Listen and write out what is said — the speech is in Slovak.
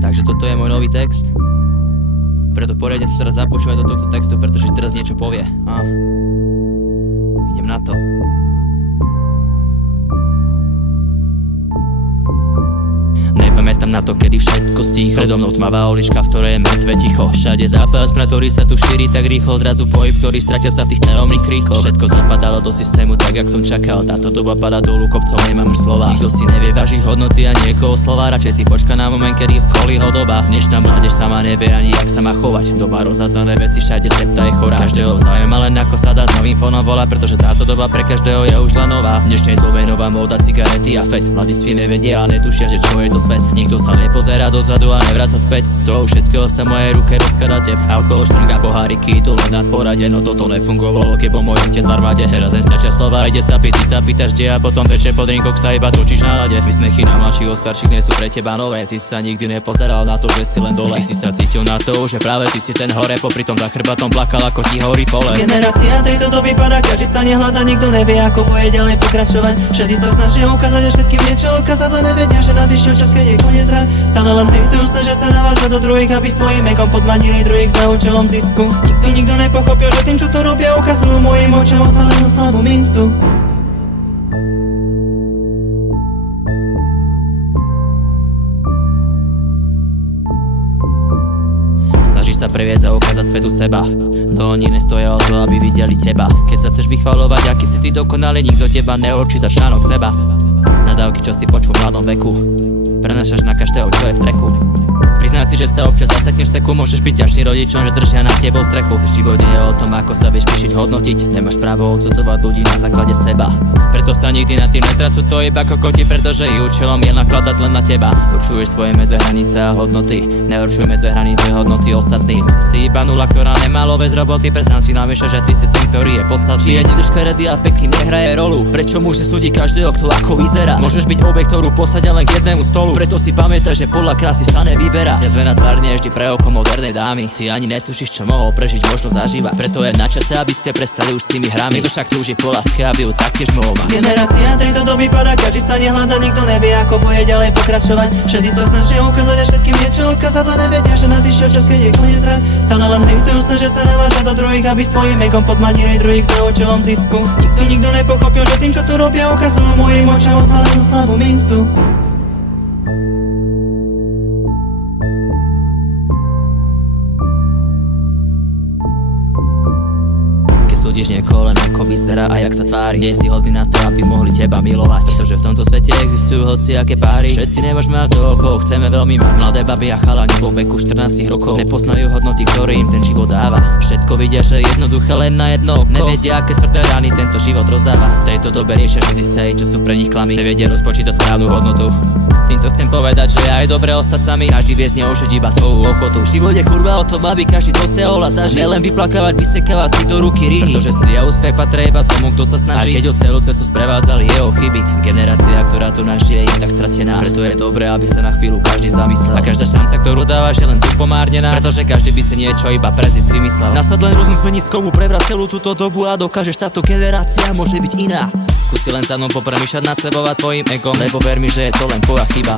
Takže toto je môj nový text. Preto poriadne sa teraz započúvaj do tohto textu, pretože teraz niečo povie. Idem na to. Nepamätám na to, kedy všetko stíchlo. Predo mnou tmavá ulička, v ktorej je mŕtve ticho. Všade zápas, pre ktorý sa tu šíri tak rýchlo. Zrazu pohyb, ktorý stratil sa v tých teómnych kríkoch. Všetko zapadalo do systému tak, jak som čakal. Táto doba padá dolu kopcom, nemám už slova. Nikto si nevie vážiť hodnoty a niekoho slova. Radšej si počka na moment, kedy skolí ho doba. Dnešná mládež sama nevie ani jak sa má chovať. Doba rozhádzané veci, všade septa je chorá. Každého zaujíma len ako sa dá s novým fónom volať, pretože táto doba pre každého je už len nová. V dnešnej dobe nová móda, cigarety a fet. Mladiství nevedia a netušia, že čo je to svet. Nikto sa nepozerá dozadu a nevráca späť. Z toho všetkého sa mojej ruke rozkladá tep. Alkohol, štrnga, poháriky, tu len na porade. No toto nefungovalo, keď bol môj otec v armáde. Teraz len stačia slova, ide sa piť, ty sa pýtaš kde. A potom večer po drinkoch sa iba točíš na lade. Vysmechy na mladších od starších nie sú pre teba nové. Ty sa nikdy nepozeral na to, že si len dole. Ty si sa cítil na to, že práve ty si ten hore. Popri tom za chrbátom plakal, ako ti horí pole. Generácia tejto doby padá, každý sa nehľada, nikto nevie ako bude ďalej pokračovať. Všetci sa snažia ukázať a všetkým niečo ukázať, len nevedia, že nadišiel čas, keď je koniec hrať. Stále len hejtujú, snažia sa navázať do druhých, aby svojím ekom podmanili druhých za účelom zisku. Nikto nepochopil, že tým, čo to robia, ukazujú mojim očam odhalenú slabú mincu. Snažíš sa previesť a ukázať svetu seba, no oni nestoja o to, aby videli teba. Keď sa chceš vychvaľovať, aký si ty dokonalý, nikto teba neurčí za článok seba. Nadávky, čo si počul v mladom veku, prenášaš na každého, čo je v treku. Priznaj si, že sa občas zasekneš seku, môžeš byť ťažný rodičom, že držia na tebou strechu. Život nie je o tom, ako sa vieš píšiť, hodnotiť. Nemáš právo odsudzovať ľudí na základe seba. Preto sa nikdy nad tým netrasú, to iba kokoti, pretože ich účelom je nakladať len na teba. Určuješ svoje medze, hranice a hodnoty, neurčuj medze, hranice, hodnoty ostatným. Si iba nula, ktorá nemá love z roboty, presám si namýšľa, že ty si ten, ktorý je podstatný. Jedný držka rady a pekný nehraje rolu. Prečo môže súdiť každého, kto ako vyzerá? Môžeš byť objekt, ktorú posadia len k jednému stolu. Preto si pamätaj, že podľa krásy sa nevyberá. Zjazvená tvár nie je vždy pre oko modernej dámy. Ty ani netušíš, čo mohol prežiť, možno zažívať. Preto je na čase, aby ste prestali už s tými hrami. Niekto však túži po láske, aby ju taktiež mohol mať. Generácia tejto doby padá, každý sa nehľada, nikto nevie ako bude ďalej pokračovať. Všetci sa snažia ukázať a všetkým niečo odkázať, len nevedia, že nadišiel čas, keď je koniec hrať. Stále len hejtujú, snažia sa navázať do druhých, aby svojím ekom podmanili druhých za účelom zisku. Nikto nepochopil, že tým, čo tu robia, ukazujú mojim očam odhalenú slabú mincu. Súdiš niekoho len ako vyzerá a jak sa tvári. Nie si hodný na to, aby mohli teba milovať, pretože v tomto svete existujú hociaké páry. Všetci nemôžeme mať toho, koho chceme veľmi mať. Mladé baby a chalani vo veku 14 rokov nepoznajú hodnoty, ktoré im ten život dáva. Všetko vidia, že je jednoduché len na jedno oko. Nevedia, aké tvrdé rány tento život rozdáva. V tejto dobe riešia všetci stej, čo sú pre nich klamy. Nevedia rozpočítať správnu hodnotu. Týmto chcem povedať, že je aj dobre ostať sami. Každý vie z neho užiť iba tvoju ochotu. Život je kurva o tom, aby každý dosiahol a zažil. Nelen vyplakávať, vysekávať si do ruky rýhy. Pretože sny a úspech patria iba tomu, kto sa snaží. A keď ho celú cestu sprevázali jeho chyby. Generácia, ktorá tu nažije, je tak stratená. Preto je dobré, aby sa na chvíľu každý zamyslel. A každá šanca, ktorú dávaš, je len tu pomárnená. Pretože každý by si niečo iba prezis vymyslel. Nasad len rôznu sveniskovú, prevrať celú túto dobu a dokážeš, táto generácia môže byť iná. Skúsi len za mnou popremýšľať nad sebou a tvojim egom, lebo ver mi, že je to len tvoja chyba.